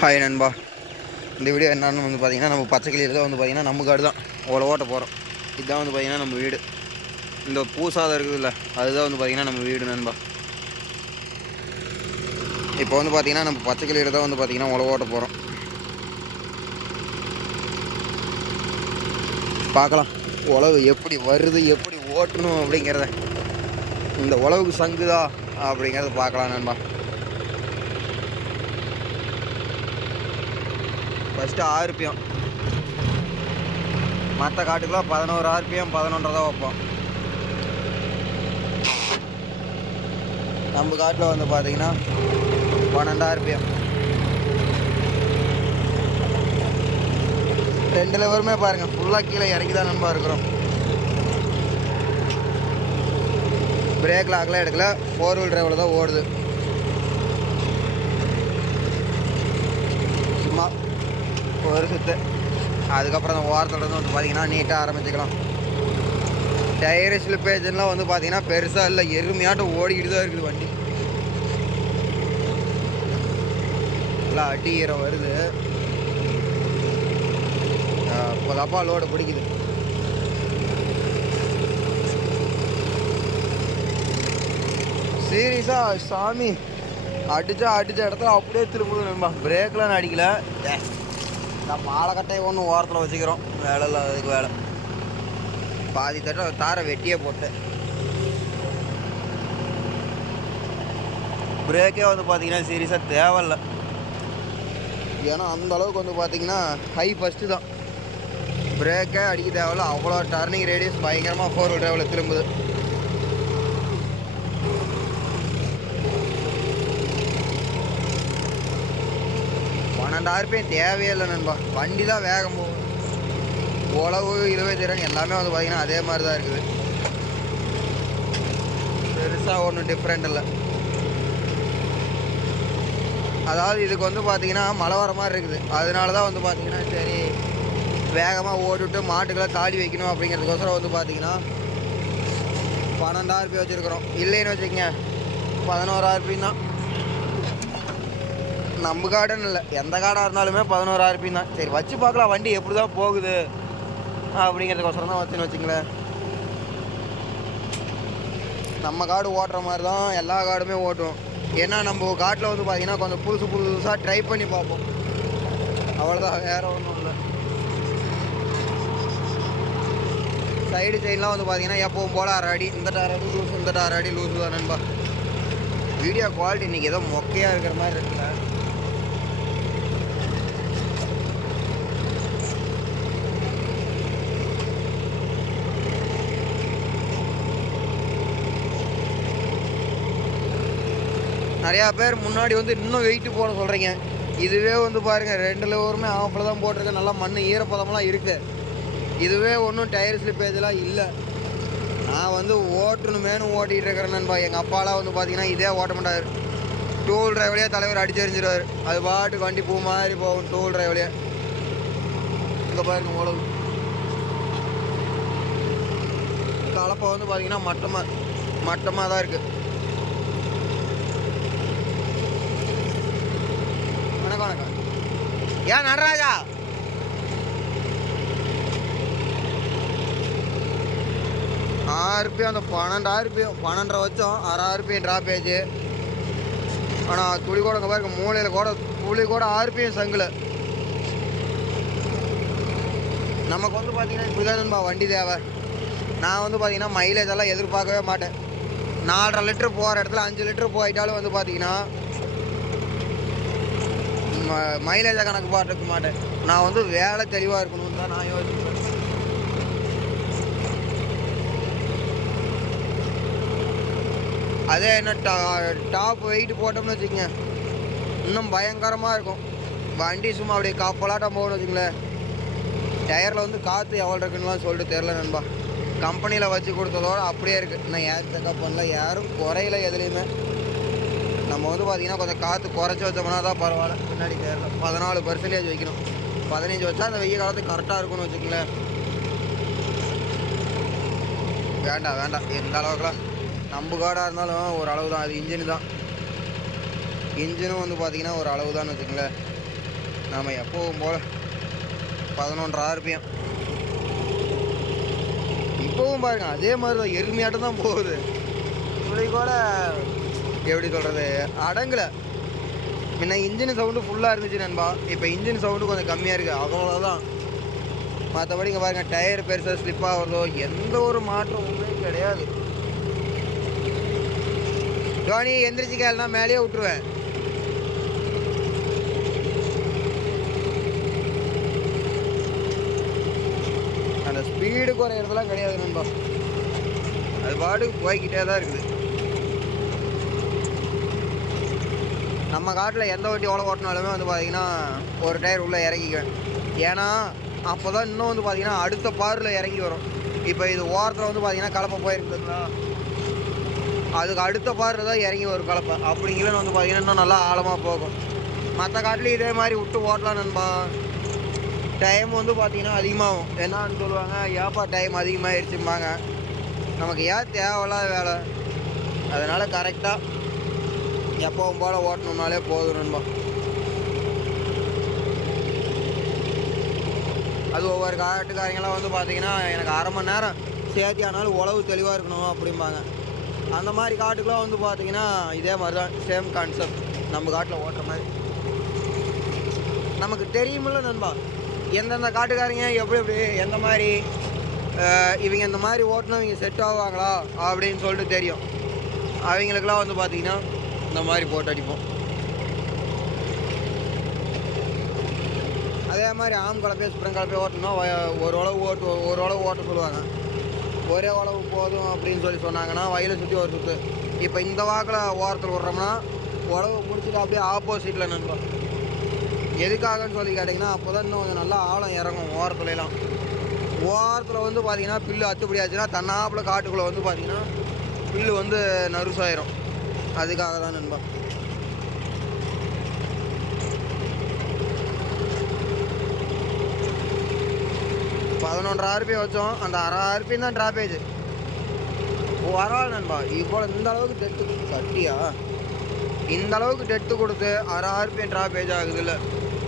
Hi நண்பா. இந்த video என்னன்னு வந்து பார்த்திங்கன்னா, நம்ம பச்சைக்கிளியில் தான் வந்து பார்த்திங்கன்னா நம்ம காடு தான் ஓட்ட போகிறோம். இதுதான் வந்து பார்த்திங்கன்னா நம்ம வீடு. இந்த பூசாதம் இருக்குதுல்ல, அதுதான் வந்து பார்த்திங்கன்னா நம்ம வீடு நண்பா. இப்போ வந்து பார்த்திங்கன்னா நம்ம பச்சைக்கிளியில் தான் வந்து பார்த்திங்கன்னா ஓட்ட போகிறோம். பார்க்கலாம் உழவு எப்படி வருது, எப்படி ஓட்டணும் அப்படிங்கிறத. இந்த உழவுக்கு சங்குதா அப்படிங்கிறத பார்க்கலாம் நண்பா. ஃபஸ்ட்டு ஆர்பிஎம், மற்ற காட்டுக்கெலாம் 11 ஆர்பிஎம் 11 தான் வைப்போம். நம்ம காட்டில் வந்து பார்த்தீங்கன்னா 12 ஆர்பிஎம். 2 லெவருமே பாருங்கள் ஃபுல்லாக கீழே இறக்கி தான் நண்பா இருக்கிறோம். பிரேக் லாக்லாம் எடுக்கல, 4 வீல் டிரைவில் தான் ஓடுது. சும்மா ஒரு சுற்று, அதுக்கப்புறம் அந்த ஓரத்தில் இருந்து வந்து பார்த்திங்கன்னா நீட்டாக ஆரம்பிச்சுக்கலாம். டயரு ஸ்லிப்பேஜெல்லாம் வந்து பார்த்திங்கன்னா பெருசாக இல்லை, எருமையாட்டம் ஓடிக்கிட்டு தான் இருக்குது வண்டி. நல்லா அடி ஈரம் வருது, இப்போதாப்பா லோடு பிடிக்குது. சீரியஸாக சாமி அடித்த இடத்துல அப்படியே திரும்புது நண்பா. பிரேக்லாம் அடிக்கல, நான் மாலைக்கட்டையை ஒன்று ஓரத்தில் வச்சுக்கிறோம். வேலை இல்லை, அதுக்கு வேலை. பாதி தட்ட தாரை வெட்டியே போட்டேன். பிரேக்கே வந்து பார்த்தீங்கன்னா சீரியஸாக தேவையில்லை, ஏன்னா அந்த அளவுக்கு வந்து பார்த்தீங்கன்னா ஹை ஃபஸ்ட்டு தான். பிரேக்கே அடிக்க தேவையில்ல, அவ்வளோ டர்னிங் ரேடியஸ் பயங்கரமாக 4 வீல் டிரைவில் திரும்புது. RPM தேவையே இல்லை நண்பா, வண்டி தான் வேகம் போகும். உழவு 20 திறன் எல்லாமே வந்து பார்த்திங்கன்னா அதே மாதிரி தான் இருக்குது. பெருசாக ஒன்றும் டிஃப்ரெண்ட் இல்லை. அதாவது இதுக்கு வந்து பார்த்திங்கன்னா மழை வர மாதிரி இருக்குது, அதனால தான் வந்து பார்த்திங்கன்னா சரி வேகமாக ஓடிவிட்டு மாட்டுக்கெல்லாம் தாலி வைக்கணும் அப்படிங்கிறதுக்கோசரம் வந்து பார்த்திங்கன்னா 12 RPM வச்சுருக்குறோம். இல்லைன்னு வச்சுக்கோங்க 11 RPM தான். நம்ம காடுன்னு இல்லை, எந்த காடாக இருந்தாலுமே 11 RPM தான். சரி வச்சு பார்க்கலாம் வண்டி எப்படி தான் போகுது அப்படிங்கிறதுக்கோசரம் தான் வச்சுன்னு வச்சுங்களேன். நம்ம காடு ஓட்டுற மாதிரி தான் எல்லா காடுமே ஓட்டுவோம். ஏன்னா நம்ம காட்டில் வந்து பார்த்திங்கன்னா கொஞ்சம் புதுசாக ட்ரை பண்ணி பார்ப்போம், அவ்வளோதான், வேறு ஒன்றும் இல்லை. சைடு செயின்லாம் வந்து பார்த்திங்கன்னா எப்பவும் போல் 1/2 அடி, இந்த 1/2 அடி லூஸு, இந்த 1/2 அடி லூஸு தான் நண்பா. வீடியோ குவாலிட்டி இன்றைக்கி ஏதோ மொக்கையாக இருக்கிற மாதிரி இருக்குல்ல. நிறையா பேர் முன்னாடி வந்து இன்னும் வெயிட்டு போட சொல்கிறீங்க. இதுவே வந்து பாருங்கள் 2 லெவருமே ஆஃபில் தான் போட்டிருக்கேன். நல்லா மண் ஈரப்பதமெல்லாம் இருக்குது. இதுவே ஒன்றும் டயர் ஸ்லிப்பேஜெலாம் இல்லை. நான் வந்து ஓட்டணுமேனு ஓட்டிகிட்டு இருக்கிறேன் நண்பா. எங்கள் அப்பாலாம் வந்து பார்த்தீங்கன்னா இதே ஓட்ட மாட்டார், 2 வீல் டிரைவ்லேயே தலைவர் அடிச்சு எறிஞ்சிடுவார். அது பாட்டுக்கு வண்டி பூ மாதிரி போகும் 2 வீல் டிரைவ்லேயே. இங்கே பாருங்க உழவு கலப்பை வந்து பார்த்தீங்கன்னா மட்டமாக தான் இருக்குது. வணக்கம். ஏன் நடராஜா RPM அந்த 12 RPM 12 வச்சோம், 1/2 RPM ட்ராப் ஆச்சு. ஆனால் துளி கூட இங்கே பாருங்க, மூளையில் கூட துளி கூட RPM சங்கில். நமக்கு வந்து பார்த்திங்கன்னா இப்படி தான் நண்பா வண்டி தேவை. நான் வந்து பார்த்திங்கன்னா மைலேஜ் எல்லாம் எதிர்பார்க்கவே மாட்டேன். 4.5 லிட்டர் போகிற இடத்துல 5 லிட்டர் போயிட்டாலும் வந்து பார்த்திங்கன்னா மைலேஜை கணக்கு பார்த்துக்க மாட்டேன். நான் வந்து வேலை தெளிவாக இருக்கணும்னு தான் நான் யோசிப்பேன். அதே என்ன டாப் வெயிட் போட்டோம்னு வச்சுக்கோங்க, இன்னும் பயங்கரமாக இருக்கும் வண்டி. சும்மா அப்படியே காப்பலாட்டம் போகணும்னு வச்சுங்களேன். டயரில் வந்து காற்று எவ்வளோ இருக்குன்னுலாம் சொல்லிட்டு தெரில நண்பா. கம்பெனியில் வச்சு கொடுத்ததோட அப்படியே இருக்குது. இன்னும் ஏர் செக்கப் பண்ணல, யாரும் குறையில எதுலேயுமே. நம்ம வந்து பார்த்திங்கன்னா கொஞ்சம் காற்று குறைச்சி வச்சோம்னா தான் பரவாயில்ல. பின்னாடி கேரளா 14% வைக்கணும். 15 வச்சா அந்த வெய்ய காலத்துக்கு கரெக்டாக இருக்கும்னு வச்சுக்கங்களேன். வேண்டாம் எந்த அளவுக்குலாம். நம்ம காடாக இருந்தாலும் ஒரு அளவு தான், அது இன்ஜினு தான். இன்ஜினும் வந்து பார்த்திங்கன்னா ஒரு அளவு தான் வச்சுக்கங்களேன். நாம் எப்பவும் போல் 11.5 RPM. இப்போவும் பாருங்க அதே மாதிரி தான் எருமையாட்டம் தான் போகுது. இப்படி கூட எப்படி சொல்கிறது அடங்கலை. முன்ன இன்ஜின் சவுண்டு ஃபுல்லாக இருந்துச்சு நண்பா. இப்போ இன்ஜின் சவுண்டு கொஞ்சம் கம்மியாக இருக்குது, அவ்வளோதான். மற்றபடி இங்கே பாருங்கள் டயர் பெருசாக ஸ்லிப் ஆகிறதோ எந்த ஒரு மாற்றமுமே கிடையாது. ஜோனி எந்திரிச்சு கேள்னா மேலேயே விட்டுருவேன். அந்த ஸ்பீடு குறையிறதுலாம் கிடையாது நண்பா, அது பாட்டுக்கு போய்கிட்டே தான் இருக்குது. நம்ம காட்டில் எந்த வண்டி எவ்வளோ ஓட்டினாலுமே வந்து பார்த்திங்கன்னா ஒரு டயர் உள்ளே இறக்கிக்குவேன். ஏன்னா அப்போ தான் இன்னும் வந்து பார்த்திங்கன்னா அடுத்த பாரில் இறங்கி வரும். இப்போ இது ஓரத்தில் வந்து பார்த்திங்கன்னா கலப்பை போயிருக்குதுங்களா, அதுக்கு அடுத்த பாரில் தான் இறங்கி வரும் கலப்பை. அப்படிங்கலன்னு வந்து பார்த்திங்கன்னா இன்னும் நல்லா ஆழமாக போகும். மற்ற காட்டிலையும் இதே மாதிரி விட்டு ஓட்டலாம் நண்பா. டைம் வந்து பார்த்திங்கன்னா அதிகமாகும். என்னான்னு சொல்லுவாங்க, ஏப்பா டைம் அதிகமாகிடுச்சும்பாங்க. நமக்கு ஏன் தேவையில்லாத வேலை, அதனால் கரெக்டாக எப்பவும் போல் ஓட்டணும்னாலே போதும் நண்பா. அது ஒவ்வொரு காட்டுக்காரங்களாம் வந்து பார்த்திங்கன்னா எனக்கு 1/2 மணி நேரம் சேர்த்தி ஆனாலும் உழவு தெளிவாக இருக்கணும் அப்படிம்பாங்க. அந்த மாதிரி காட்டுக்கெலாம் வந்து பார்த்திங்கன்னா இதே மாதிரி தான், சேம் கான்செப்ட் நம்ம காட்டில் ஓட்டுற மாதிரி. நமக்கு தெரியுமில்ல நண்பா, எந்தெந்த காட்டுக்காரங்க எப்படி எப்படி எந்த மாதிரி இவங்க இந்த மாதிரி ஓட்டினா இவங்க செட் ஆகுவாங்களா அப்படின்னு சொல்லிட்டு தெரியும். அவங்களுக்கெல்லாம் வந்து பார்த்திங்கன்னா இந்த மாதிரி போட்டு அடிப்போம். அதே மாதிரி ஆம் கலப்பையோ ஸ்ப்ரிங் கலப்பையோ ஓட்டணும்னா ஒரு உழவு ஓட்ட சொல்லுவாங்க. ஒரே உழவு போதும் அப்படின்னு சொன்னாங்கன்னா வயலை சுற்றி ஒரு சுற்று. இப்போ இந்த வாக்கில் ஓரத்தில் விட்றோம்னா உழவு முடிச்சுட்டு அப்படியே ஆப்போசிட்டில் நண்பா. எதுக்காகன்னு சொல்லி கேட்டிங்கன்னா அப்போ தான் இன்னும் கொஞ்சம் நல்லா ஆழம் இறங்கும். ஓரத்துலலாம் ஓரத்தில் வந்து பார்த்திங்கன்னா புல்லு அத்துப்படி ஆச்சுன்னா தன்னாப்பில் காட்டுக்குள்ளே வந்து பார்த்திங்கன்னா புல்லு வந்து நறுசாயிரும். அதுக்காக தான் நண்பா. $11.5 RPM வச்சோம், அந்த 1/2 RPM தான் டிராப்பேஜ். பரவாயில்ல நண்பா. இப்போ இந்த அளவுக்கு டெட்டு கட்டியா இந்த அளவுக்கு டெட்டு கொடுத்து 1/2 RPM டிராப்பேஜ் ஆகுது இல்லை,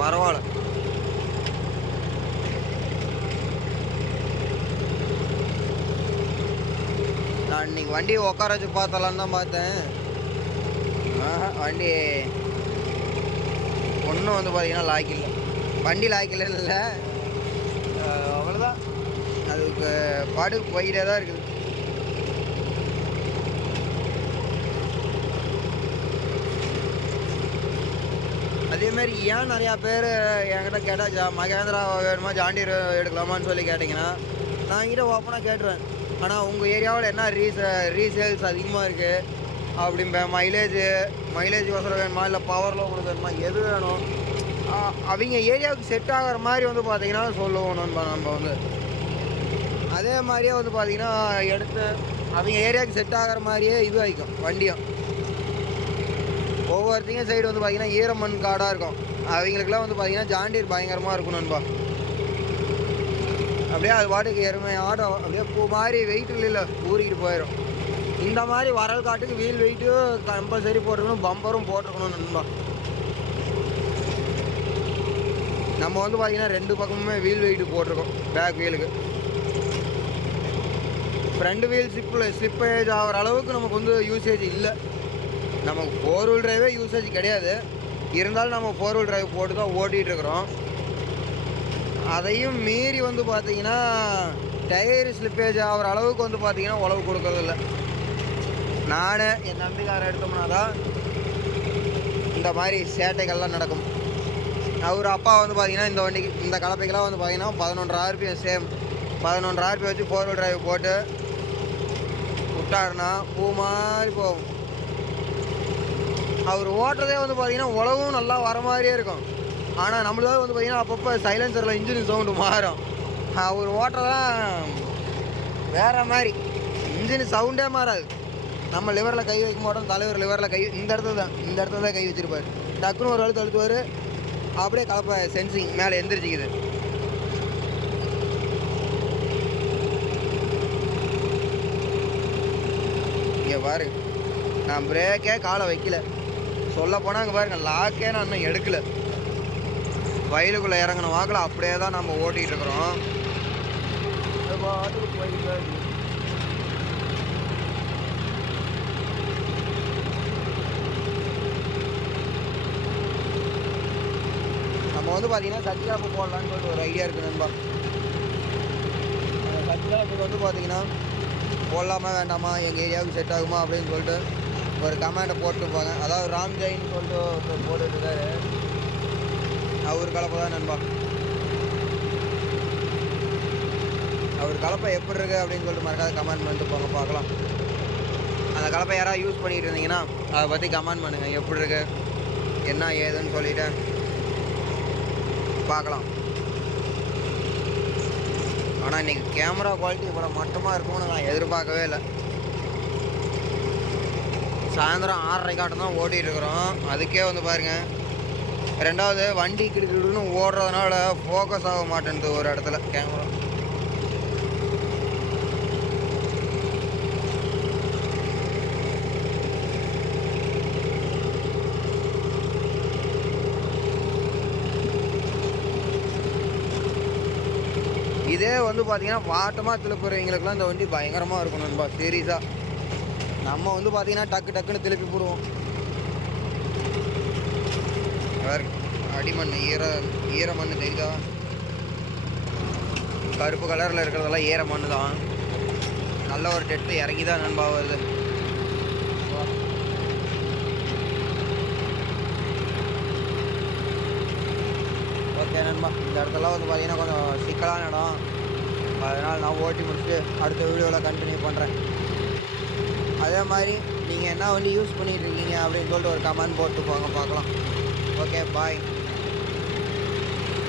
பரவாயில்ல. நான் இன்னைக்கு வண்டியை உட்கார வச்சு பார்த்தலான்னு தான் பார்த்தேன். வண்டி ஒன்றும் வந்து பார்த்தீங்கன்னா லாய்க்கில்லை. வண்டி லாய்க்கில்லைன்னு இல்லை, அவ்வளோதான். அதுக்கு பாட்டுக்கு போய்கிட்டே தான் இருக்குது. அதேமாரி ஏன் நிறையா பேர் என்கிட்ட கேட்டால் மகேந்திரா வேணுமா ஜாண்டியர் எடுக்கலாமான்னு சொல்லி கேட்டிங்கன்னா நான் என்கிட்ட ஓப்பனாக கேட்டுருவேன். ஆனால் உங்கள் ஏரியாவில் என்ன ரீசேல்ஸ் அதிகமாக இருக்குது அப்படிம்பேன். மைலேஜ் வசரம் வேணுமா இல்லை பவரில் உங்களுக்கு வேணுமா, எது வேணும் அவங்க ஏரியாவுக்கு செட் ஆகிற மாதிரி வந்து பார்த்திங்கன்னா சொல்லுவோம் நம்ம வந்து. அதே மாதிரியே வந்து பார்த்திங்கன்னா எடுத்து அவங்க ஏரியாவுக்கு செட் ஆகிற மாதிரியே இது ஆகிக்கும் வண்டியும். ஒவ்வொருத்தையும் சைடு வந்து பார்த்திங்கன்னா ஈரமண் காடாக இருக்கும். அவங்களுக்குலாம் வந்து பார்த்திங்கன்னா ஜாண்டியர் பயங்கரமாக இருக்கும் நண்பா. அப்படியே அது பாட்டுக்கு எருமை ஆடம் அப்படியே பூ மாதிரி வெயிட் இல்லை ஊறிக்கிட்டு போயிடும். இந்த மாதிரி வரல் காட்டுக்கு வீல் வெயிட்டு கம்பல்சரி போட்டுக்கணும், பம்பரும் போட்டிருக்கணும் நண்பா. நம்ம வந்து பார்த்திங்கன்னா 2 பக்கமுமே வீல் வெயிட்டு போட்டிருக்கோம். பேக் வீலுக்கு ஃப்ரண்ட் வீல் ஸ்லிப்பேஜ் ஆகிற அளவுக்கு நமக்கு வந்து யூசேஜ் இல்லை. நமக்கு 4 wheel டிரைவே யூசேஜ் கிடையாது. இருந்தாலும் நம்ம 4 wheel டிரைவ் போட்டு தான் ஓட்டிகிட்டு இருக்கிறோம். அதையும் மீறி வந்து பார்த்திங்கன்னா டயர் ஸ்லிப்பேஜ் ஆகிற அளவுக்கு வந்து பார்த்திங்கன்னா உழவு கொடுக்கறதில்ல. நானே என் நம்பிக்காரை எடுத்தோம்னா தான் இந்த மாதிரி சேட்டைகள்லாம் நடக்கும். அவர் அப்பா வந்து பார்த்திங்கன்னா இந்த வண்டிக்கு இந்த கலப்பைக்கெல்லாம் வந்து பார்த்திங்கன்னா 11.5 RPM சேம் 11.5 RPM வச்சு 4 wheel டிரைவ் போட்டு விட்டாருன்னா பூ மாதிரி போகும். அவர் ஓட்டுறதே வந்து பார்த்திங்கன்னா உழவும் நல்லா வர மாதிரியே இருக்கும். ஆனால் நம்மளது வந்து பார்த்திங்கன்னா அப்பப்போ சைலன்சரில் இன்ஜின் சவுண்டு மாறும். அவர் ஓட்டுறதான் வேறு மாதிரி, இன்ஜின் சவுண்டே மாறாது. நம்ம லிவரில் கை வைக்க மாட்டோம், தலைவர் லிவரில் கை இந்த இடத்துல தான் கை வச்சுருப்பார். டக்குன்னு ஒரு அழுத்து அழுத்துவார், அப்படியே கலப்பை சென்சிங் மேலே எந்திரிச்சிக்குது. இங்கே பாரு, நான் பிரேக்கே காலை வைக்கல. சொல்ல போனால் அங்கே பாருங்க லாக்கே நான் இன்னும் எடுக்கலை. வயலுக்குள்ளே இறங்கின வாக்கில் அப்படியே தான் நம்ம ஓட்டிகிட்டு இருக்கிறோம். நம்ம வந்து பார்த்தீங்கன்னா சத்தியாப்பு போடலான்னு சொல்லிட்டு ஒரு ஐடியா இருக்குது நண்பா. அந்த சத்தியாப்புக்கு வந்து பார்த்தீங்கன்னா போடலாமா வேண்டாமா, எங்கள் ஏரியாவுக்கு செட் ஆகுமா அப்படின்னு சொல்லிட்டு ஒரு கமெண்ட்டை போட்டுருப்பாங்க. அதாவது ராம் ஜெயின்னு சொல்லிட்டு ஒருத்தர் போட்டுருக்காரு. அவர் கலப்பை தான் நண்பா. அவர் கலப்பை எப்படி இருக்குது அப்படின்னு சொல்லிட்டு மறக்காத கமெண்ட் பண்ணிட்டு போங்க, பார்க்கலாம். அந்த கலப்பை யாராவது யூஸ் பண்ணிகிட்டு இருந்தீங்கன்னா அதை பற்றி கமெண்ட் பண்ணுங்கள், எப்படி இருக்கு என்ன ஏதுன்னு சொல்லிவிட்டு பார்க்கலாம். ஆனால் இன்றைக்கி கேமரா குவாலிட்டி இவ்வளோ மட்டமாக இருக்கும்னு நான் எதிர்பார்க்கவே இல்லை. சாயந்தரம் 6:30 தான் ஓட்டிகிட்டு இருக்கிறோம். அதுக்கே வந்து பாருங்கள், ரெண்டாவது வண்டி கிடுக்கிடுன்னு ஓடுறதுனால ஃபோக்கஸ் ஆக மாட்டேன்து ஒரு இடத்துல கேமரா. இதே வந்து பார்த்தீங்கன்னா வாட்டமாக திருப்புறவங்களுக்குலாம் இந்த வண்டி பயங்கரமாக இருக்கும் நண்பா, சீரியஸாக. நம்ம வந்து பார்த்தீங்கன்னா டக்கு டக்குன்னு திருப்பி போடுவோம். அடிமண் ஈர மண் தெரியுதா? கருப்பு கலரில் இருக்கிறதெல்லாம் ஈர மண் தான். நல்ல ஒரு டெட்டு இறங்கி தான் நண்பா வருது. ஓகே நண்பா, இந்த இடத்துல வந்து பார்த்தீங்கன்னா கொஞ்சம் சிக்கலான இடம். அதனால் நான் ஓட்டி முடிச்சுட்டு அடுத்த வீடியோவில் கண்டினியூ பண்ணுறேன். அதே மாதிரி நீங்கள் என்ன வண்டி யூஸ் பண்ணிகிட்டு இருக்கீங்க அப்படின்னு சொல்லிட்டு ஒரு கமெண்ட் போட்டு போங்க, பார்க்கலாம். ஓகே, பாய்.